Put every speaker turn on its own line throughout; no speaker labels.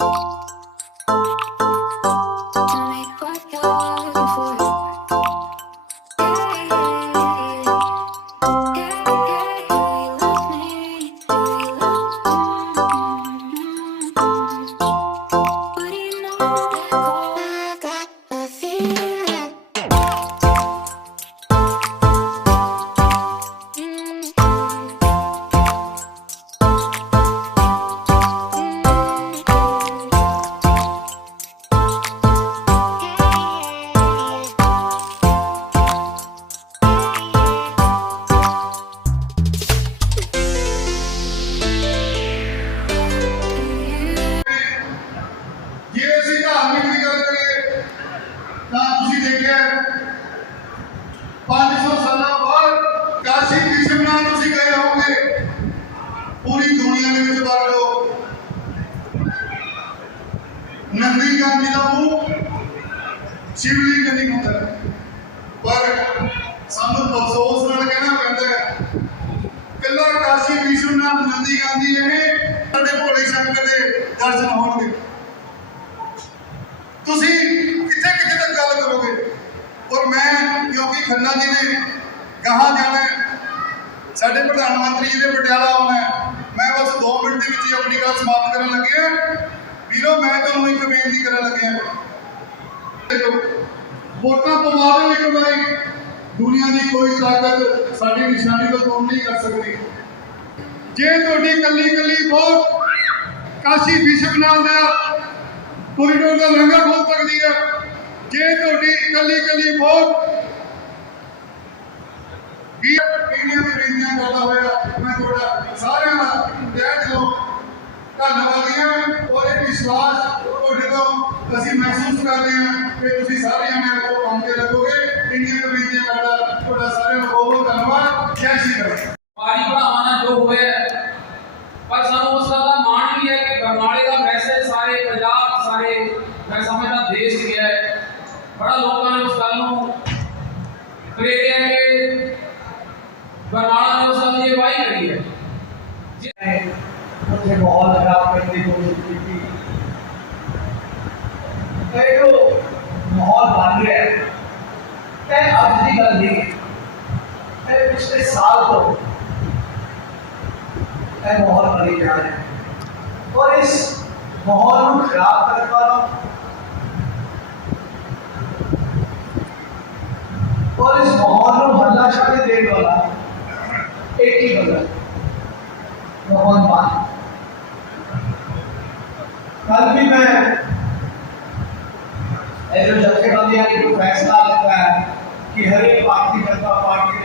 you
ਪੂਰੀ ਵਿੱਚ ਵਰ ਲਓ। ਨੰਦੀ ਗਾਂਧੀ ਦਾ ਮੂੰਹ ਸ਼ਿਵਲਿੰਗ ਨਹੀਂ ਹੁੰਦਾ। ਪਰ ਸਾਨੂੰ ਅਫਸੋਸ ਨਾਲ ਕਹਿਣਾ ਪੈਂਦਾ ਹੈ। ਕੱਲਾ ਕਾਸ਼ੀ ਵਿਸ਼ਵਨਾਥ ਨੰਦੀ ਗਾਂਧੀ ਇਹ ਸਾਡੇ ਭੋਲੇ ਸ਼ੰਕਰ ਦੇ ਦਰਸ਼ਨ ਹੋਣਗੇ। ਤੁਸੀਂ ਕਿੱਥੇ ਕਿੱਥੇ ਤੱਕ ਗੱਲ ਕਰੋਗੇ? ਔਰ ਮੈਂ ਕਿਉਂਕਿ ਖੰਨਾ ਜੀ ਨੇ ਕਹਾਂ ਜਾਣਾ ਸਾਡੇ ਪ੍ਰਧਾਨ ਮੰਤਰੀ ਜੀ ਦੇ ਪਟਿਆਲਾ ਆਉਣਾ ਮੈਂ ਬਸ 2 ਮਿੰਟ ਦੇ ਵਿੱਚ ਹੀ ਆਪਣੀ ਗੱਲ ਸਮਾਪਤ ਕਰਨ ਲੱਗਿਆ ਵੀਰੋ, ਮੈਂ ਤੁਹਾਨੂੰ ਇੱਕ ਬੇਨਤੀ ਕਰਨ ਲੱਗਿਆ ਵੋਟਾਂ ਪਵਾ ਦਿਓ ਇੱਕ ਵਾਰੀ ਦੁਨੀਆ ਦੀ ਕੋਈ ਤਾਕਤ ਸਾਡੀ ਨਿਸ਼ਾਨੀ ਤੋਂ ਦੂਰ ਨਹੀਂ ਕਰ ਸਕਦੀ। ਜੇ ਤੁਹਾਡੀ ਕੱਲੀ ਕੱਲੀ ਵੋਟ ਕਾਸ਼ੀ ਵਿਸ਼ਵਨਾਥ ਦਾ ਕੋਰੀਡੋਰ ਦਾ ਲੰਘਾ ਖੋਲ ਸਕਦੀ ਹੈ, ਜੇ ਤੁਹਾਡੀ ਇਕੱਲੀ ਇਕੱਲੀ ਵੋਟ ਵੀ ਇੰਡੀਆ ਦੇ ਬੇਨਤੀਆਂ ਕਰਦਾ ਹੋਇਆ ਮੈਂ ਤੁਹਾਡਾ ਸਾਰਿਆਂ ਦਾ ਤਹਿ ਦਿਲੋਂ ਧੰਨਵਾਦੀਆਂ ਔਰ ਇਹ ਵਿਸ਼ਵਾਸ ਤੁਹਾਡੇ ਤੋਂ ਅਸੀਂ ਮਹਿਸੂਸ ਕਰਦੇ ਹਾਂ ਕਿ ਤੁਸੀਂ ਸਾਰੇ ਜਣੇ ਕੋ ਕੰਮ ਤੇ ਲੱਗੋਗੇ ਇੰਡੀਆ ਦੇ ਬੇਨਤੀਆਂ ਕਰਦਾ ਤੁਹਾਡਾ ਸਾਰਿਆਂ ਨੂੰ ਬਹੁਤ ਬਹੁਤ ਧੰਨਵਾਦ ਜੈ ਸ਼੍ਰੀ ਕ੍ਰਿਸ਼ਨ
ਪਾਰੀ ਭਰਾਵਾਂ ਨਾਲ ਜੋ ਹੋਇਆ ਹੈ। ਪਰ ਸਾਨੂੰ ਉਸ ਗੱਲ ਦਾ ਮਾਣ ਵੀ ਹੈ ਕਿ ਬਰਨਾਲੇ ਦਾ ਮੈਸੇਜ ਸਾਰੇ ਪੰਜਾਬ ਸਾਰੇ ਮੈਂ ਸਮਝਦਾ ਦੇਸ਼ 'ਚ ਗਿਆ ਹੈ ਬੜਾ ਲੋਕਾਂ ਨੇ ਉਸ ਗੱਲ ਨੂੰ ਪ੍ਰੇਰਿਆ ਕਿ ਬਰਨਾਲਾ ਨੇ ਉਸ ਗੱਲ ਦੀ ਅਗਵਾਈ ਕਰੀ ਹੈ
ਉੱਥੇ ਮਾਹੌਲ ਖਰਾਬ ਕਰਨ ਦੀ ਕੋਸ਼ਿਸ਼ ਕੀਤੀ ਤੇ ਜੋ ਮਾਹੌਲ ਬਣ ਰਿਹਾ ਹੈ ਤੇ ਅੱਜ ਦੀ ਗੱਲ ਨਹੀਂ ਤੇ ਪਿਛਲੇ ਸਾਲ ਤੋਂ ਇਹ ਮਾਹੌਲ ਬਣੀ ਜਾ ਰਿਹਾ ਹੈ ਔਰ ਇਸ ਮਾਹੌਲ ਨੂੰ ਖਰਾਬ ਕਰਨ ਵਾਲਾ ਔਰ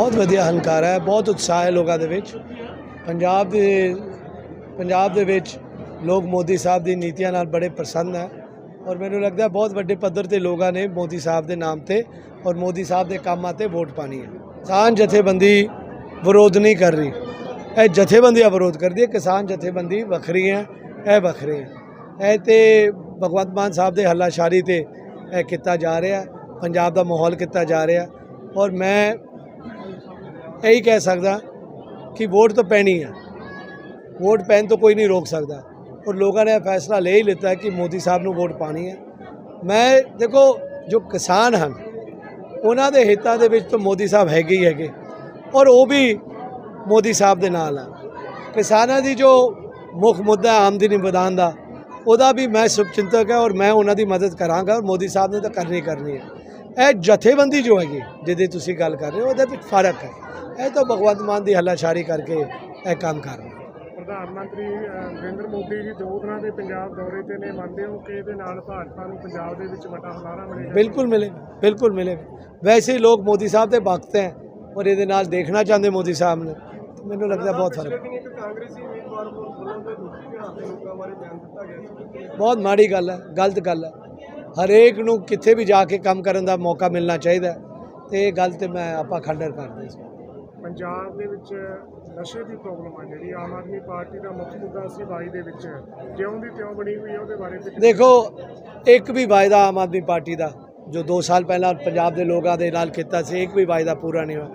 ਬਹੁਤ ਵਧੀਆ ਹੰਕਾਰਾ ਹੈ, ਬਹੁਤ ਉਤਸ਼ਾਹ ਹੈ ਲੋਕਾਂ ਦੇ ਵਿੱਚ। ਪੰਜਾਬ ਦੇ ਪੰਜਾਬ ਦੇ ਵਿੱਚ ਲੋਕ ਮੋਦੀ ਸਾਹਿਬ ਦੀ ਨੀਤੀਆਂ ਨਾਲ ਬੜੇ ਪ੍ਰਸੰਨ ਹੈ ਔਰ ਮੈਨੂੰ ਲੱਗਦਾ ਬਹੁਤ ਵੱਡੇ ਪੱਧਰ ਤੇ ਲੋਕਾਂ ਨੇ ਮੋਦੀ ਸਾਹਿਬ ਦੇ ਨਾਮ ਤੇ ਔਰ ਮੋਦੀ ਸਾਹਿਬ ਦੇ ਕੰਮਾਂ ਤੇ ਵੋਟ ਪਾਣੀ ਹੈ। ਕਿਸਾਨ ਜਥੇਬੰਦੀ ਵਿਰੋਧ ਨਹੀਂ ਕਰ ਰਹੀ। ਇਹ ਜਥੇਬੰਦੀਆਂ ਵਿਰੋਧ ਕਰਦੀ ਹੈ, ਕਿਸਾਨ ਜਥੇਬੰਦੀ ਵੱਖਰੀ ਹੈ, ਇਹ ਵੱਖਰੇ ਹੈ। ਇਹ ਤੇ ਭਗਵੰਤ ਮਾਨ ਸਾਹਿਬ ਦੇ ਹੱਲਾਸ਼ਾਰੀ ਤੇ ਇਹ ਕੀਤਾ ਜਾ ਰਿਹਾ, ਪੰਜਾਬ ਦਾ ਮਾਹੌਲ ਕੀਤਾ ਜਾ ਰਿਹਾ ਔਰ ਮੈਂ ਇਹੀ ਕਹਿ ਸਕਦਾ ਕਿ ਵੋਟ ਤਾਂ ਪੈਣੀ ਹੈ ਵੋਟ ਪੈਣ ਤੋਂ ਕੋਈ ਨਹੀਂ ਰੋਕ ਸਕਦਾ। ਔਰ ਲੋਕਾਂ ਨੇ ਇਹ ਫੈਸਲਾ ਲੈ ਹੀ ਲਿੱਤਾ ਕਿ ਮੋਦੀ ਸਾਹਿਬ ਨੂੰ ਵੋਟ ਪਾਣੀ ਹੈ ਮੈਂ, ਦੇਖੋ, ਜੋ ਕਿਸਾਨ ਹਨ, ਉਹਨਾਂ ਦੇ ਹਿੱਤਾਂ ਦੇ ਵਿੱਚ ਤਾਂ ਮੋਦੀ ਸਾਹਿਬ ਹੈਗੇ ਹੀ ਹੈਗੇ। ਔਰ ਉਹ ਵੀ ਮੋਦੀ ਸਾਹਿਬ ਦੇ ਨਾਲ ਆ। ਕਿਸਾਨਾਂ ਦੀ ਜੋ ਮੁੱਖ ਮੁੱਦਾ ਆਮਦਨੀ ਵਧਾਉਣ ਦਾ, ਉਹਦਾ ਵੀ ਮੈਂ ਸ਼ੁਭਚਿੰਤਕ ਹੈ ਔਰ ਮੈਂ ਉਹਨਾਂ ਦੀ ਮਦਦ ਕਰਾਂਗਾ। ਔਰ ਮੋਦੀ ਸਾਹਿਬ ਨੇ ਤਾਂ ਕਰਨੀ ਕਰਨੀ ਹੈ ਇਹ ਜਥੇਬੰਦੀ ਜੋ ਹੈਗੀ ਜਿਹਦੀ ਤੁਸੀਂ ਗੱਲ ਕਰ ਰਹੇ ਹੋ ਉਹਦੇ ਵਿੱਚ ਫ਼ਰਕ ਹੈ। ਇਹ ਤਾਂ ਭਗਵੰਤ ਮਾਨ ਦੀ ਹੱਲਾਸ਼ਾਰੀ ਕਰਕੇ ਇਹ ਕੰਮ ਕਰ ਰਹੇ।
ਪ੍ਰਧਾਨ ਮੰਤਰੀ ਨਰਿੰਦਰ ਮੋਦੀ ਜੀ ਦੋ ਦਿਨਾਂ ਦੇ ਪੰਜਾਬ ਦੌਰੇ ਤੇ ਨੇ। ਮੰਨਦੇ ਹੋ ਕਿ ਇਹਦੇ ਨਾਲ ਭਾਜਪਾ ਨੂੰ ਪੰਜਾਬ ਦੇ ਵਿੱਚ ਵੱਡਾ ਹੁਲਾਰਾ ਮਿਲੇਗਾ?
ਬਿਲਕੁਲ ਮਿਲੇਗਾ ਬਿਲਕੁਲ ਮਿਲੇਗਾ। ਵੈਸੇ ਲੋਕ ਮੋਦੀ ਸਾਹਿਬ ਦੇ ਭਗਤ ਹੈ ਔਰ ਇਹਦੇ ਨਾਲ ਦੇਖਣਾ ਚਾਹੁੰਦੇ ਮੋਦੀ ਸਾਹਿਬ ਨੇ। ਮੈਨੂੰ ਲੱਗਦਾ ਬਹੁਤ ਫ਼ਰਕ ਬਹੁਤ ਮਾੜੀ ਗੱਲ ਹੈ ਗਲਤ ਗੱਲ ਹੈ। ਹਰੇਕ ਨੂੰ ਕਿੱਥੇ ਵੀ ਜਾ ਕੇ ਕੰਮ ਕਰਨ ਦਾ ਮੌਕਾ ਮਿਲਣਾ ਚਾਹੀਦਾ। ਤੇ ਇਹ ਗੱਲ ਤੇ ਮੈਂ ਆਪਾਂ ਖੰਡਰ ਕਰਦੇ ਸੀ
ਪੰਜਾਬ ਦੇ ਵਿੱਚ ਨਸ਼ੇ ਦੀ ਪ੍ਰੋਬਲਮ ਆ ਜਿਹੜੀ ਆਮ ਆਦਮੀ ਪਾਰਟੀ ਦਾ ਮੁੱਖ ਮੁੱਦਾ ਸੀ ਬਾਈ ਦੇ ਵਿੱਚ। ਜਿਉਂ ਦੀ ਤਿਉਂ ਬਣੀ ਹੋਈ ਹੈ ਉਹਦੇ ਬਾਰੇ ਵਿੱਚ
ਦੇਖੋ ਇੱਕ ਵੀ ਵਾਅਦਾ ਆਮ ਆਦਮੀ ਪਾਰਟੀ ਦਾ ਜੋ 2 ਸਾਲ ਪਹਿਲਾਂ ਪੰਜਾਬ ਦੇ ਲੋਕਾਂ ਦੇ ਨਾਲ ਕੀਤਾ ਸੀ ਇੱਕ ਵੀ ਵਾਅਦਾ ਪੂਰਾ ਨਹੀਂ ਹੋਇਆ।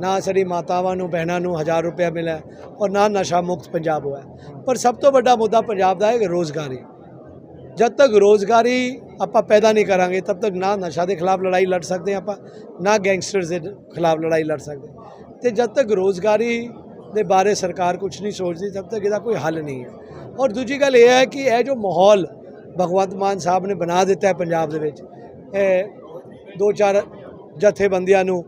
ਨਾ ਸਾਡੀ ਮਾਤਾਵਾਂ ਨੂੰ ਭੈਣਾਂ ਨੂੰ 1000 ਰੁਪਏ ਮਿਲਿਆ ਔਰ ਨਾ ਨਸ਼ਾ ਮੁਕਤ ਪੰਜਾਬ ਹੋਇਆ। ਪਰ ਸਭ ਤੋਂ ਵੱਡਾ ਮੁੱਦਾ ਪੰਜਾਬ ਦਾ ਹੈ ਰੋਜ਼ਗਾਰੀ ਜਦ ਤੱਕ ਰੋਜ਼ਗਾਰੀ ਆਪਾਂ ਪੈਦਾ ਨਹੀਂ ਕਰਾਂਗੇ ਤਬ ਤੱਕ ਨਾ ਨਸ਼ਾ ਦੇ ਖਿਲਾਫ ਲੜਾਈ ਲੜ ਸਕਦੇ ਹਾਂ ਆਪਾਂ, ਨਾ ਗੈਂਗਸਟਰਸ ਦੇ ਖਿਲਾਫ ਲੜਾਈ ਲੜ ਸਕਦੇ। ਤੇ ਜਦ ਤੱਕ ਰੋਜ਼ਗਾਰੀ ਦੇ ਬਾਰੇ ਸਰਕਾਰ ਕੁਝ ਨਹੀਂ ਸੋਚਦੀ ਤਬ ਤੱਕ ਇਹਦਾ ਕੋਈ ਹੱਲ ਨਹੀਂ ਹੈ। ਔਰ ਦੂਜੀ ਗੱਲ ਇਹ ਹੈ ਕਿ ਇਹ ਜੋ ਮਾਹੌਲ ਭਗਵੰਤ ਮਾਨ ਸਾਹਿਬ ਨੇ ਬਣਾ ਦਿੱਤਾ ਹੈ ਪੰਜਾਬ ਦੇ ਵਿੱਚ, ਇਹ ਦੋ ਚਾਰ ਜਥੇਬੰਦੀਆਂ ਨੂੰ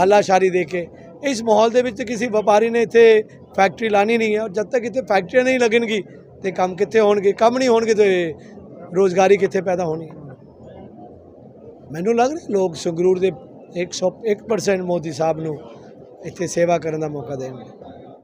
ਹੱਲਾਸ਼ਾਰੀ ਦੇ ਕੇ, ਇਸ ਮਾਹੌਲ ਦੇ ਵਿੱਚ ਕਿਸੇ ਵਪਾਰੀ ਨੇ ਇੱਥੇ ਫੈਕਟਰੀ ਲਾਣੀ ਨਹੀਂ ਹੈ। ਔਰ ਜਦ ਤੱਕ ਇੱਥੇ ਫੈਕਟਰੀਆਂ ਨਹੀਂ ਲੱਗਣਗੀ ਤੇ ਕੰਮ ਕਿੱਥੇ ਹੋਣਗੇ, ਕੰਮ ਨਹੀਂ ਹੋਣਗੇ ਤੇ ਰੋਜ਼ਗਾਰੀ ਕਿੱਥੇ ਪੈਦਾ ਹੋਣੀ ਮੈਨੂੰ ਲੱਗ ਰਿਹਾ ਲੋਕ ਸੰਗਰੂਰ ਦੇ 101% ਮੋਦੀ ਸਾਹਿਬ ਨੂੰ ਇੱਥੇ ਸੇਵਾ ਕਰਨ ਦਾ ਮੌਕਾ ਦੇਣਗੇ।